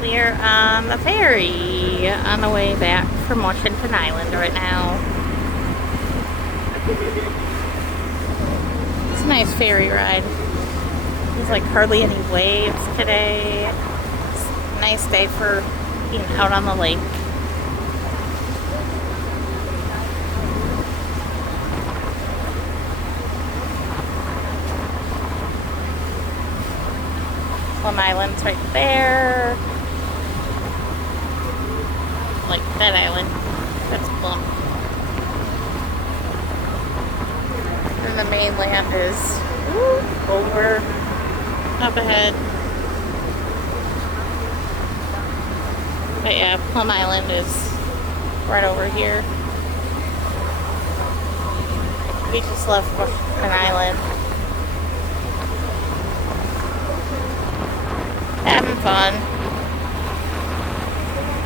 We're on the ferry on the way back from Washington Island right now. It's a nice ferry ride. There's like hardly any waves today. It's a nice day for being out on the lake. Plum Island's right there. Like that island. That's Plum. And the mainland is over up ahead. But yeah, Plum Island is right over here. We just left Washington Island. Having fun.